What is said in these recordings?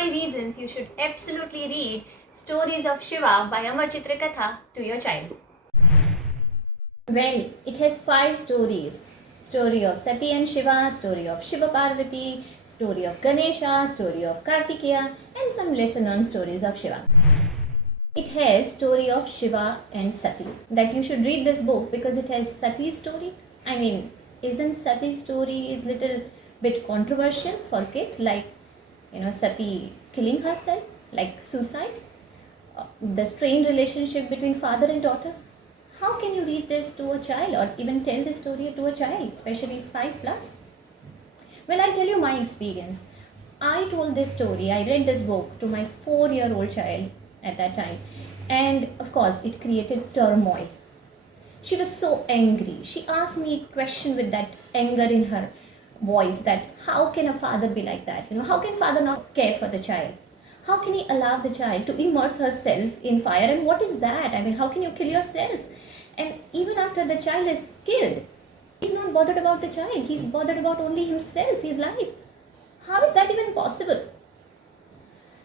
5 reasons you should absolutely read Stories of Shiva by Amar Chitrakatha to your child. Well, it has 5 stories. Story of Sati and Shiva, story of Shiva Parvati, story of Ganesha, story of Kartikeya, and some lesser known stories of Shiva. It has story of Shiva and Sati. That you should read this book because it has Sati's story. I mean, isn't Sati's story is little bit controversial for kids, like Sati killing herself, like suicide, the strained relationship between father and daughter. How can you read this to a child or even tell this story to a child, especially 5 plus? Well, I'll tell you my experience. I told this story, I read this book to my 4-year-old child at that time, and of course it created turmoil. She was so angry. She asked me a question with that anger in her voice, that how can a father be like that? How can father not care for the child? How can he allow the child to immerse herself in fire? And what is that? I mean, how can you kill yourself? And even after the child is killed, he's not bothered about the child. He's bothered about only himself, his life. How is that even possible?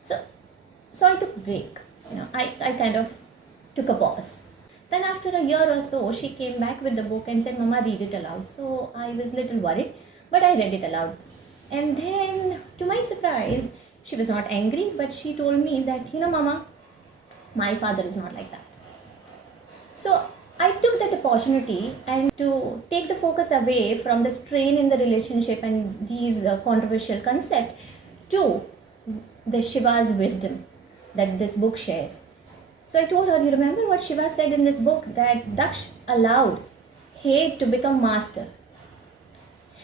So I took a break. I kind of took a pause. Then after a year or so, she came back with the book and said, "Mama, read it aloud." So I was a little worried, but I read it aloud. And then, to my surprise, she was not angry, but she told me that, "Mama, my father is not like that." So I took that opportunity and to take the focus away from the strain in the relationship and these controversial concepts to the Shiva's wisdom that this book shares. So I told her, you remember what Shiva said in this book, that Daksh allowed hate to become master.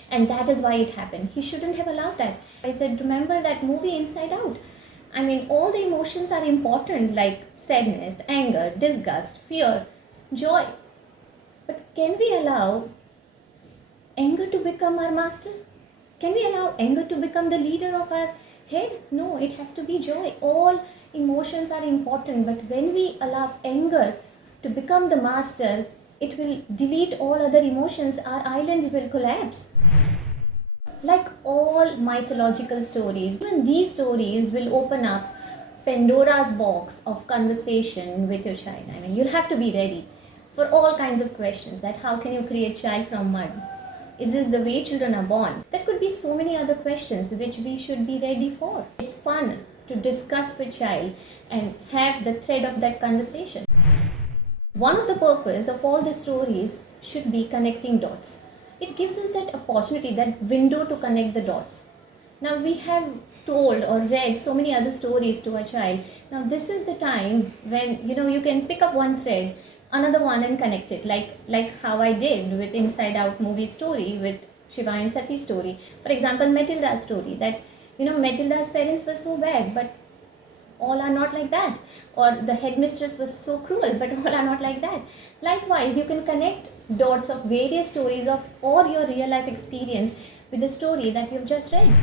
And that is why it happened. He shouldn't have allowed that. I said, remember that movie Inside Out? I mean, all the emotions are important, like sadness, anger, disgust, fear, joy. But can we allow anger to become our master? Can we allow anger to become the leader of our head? No, it has to be joy. All emotions are important, but when we allow anger to become the master, it will delete all other emotions. Our islands will collapse. Like all mythological stories, even these stories will open up Pandora's box of conversation with your child. I mean, you'll have to be ready for all kinds of questions, that how can you create child from mud? Is this the way children are born? There could be so many other questions which we should be ready for. It's fun to discuss with child and have the thread of that conversation. One of the purpose of all the stories should be connecting dots. It gives us that opportunity, that window to connect the dots. Now we have told or read so many other stories to a child. Now this is the time when you can pick up one thread, another one, and connect it, like how I did with Inside Out movie story with Shiva and Sati story. For example, Matilda's story, that Matilda's parents were so bad, but all are not like that. Or the headmistress was so cruel, but all are not like that. Likewise, you can connect dots of various stories of or your real life experience with the story that you've just read.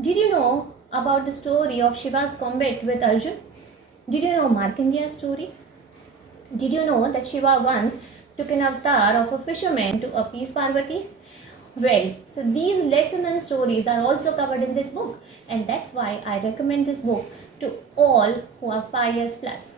Did you know about the story of Shiva's combat with Arjun? Did you know Markandeya's story? Did you know that Shiva once took an avatar of a fisherman to appease Parvati? Well, so these lesser known stories are also covered in this book, and that's why I recommend this book to all who are 5 years plus.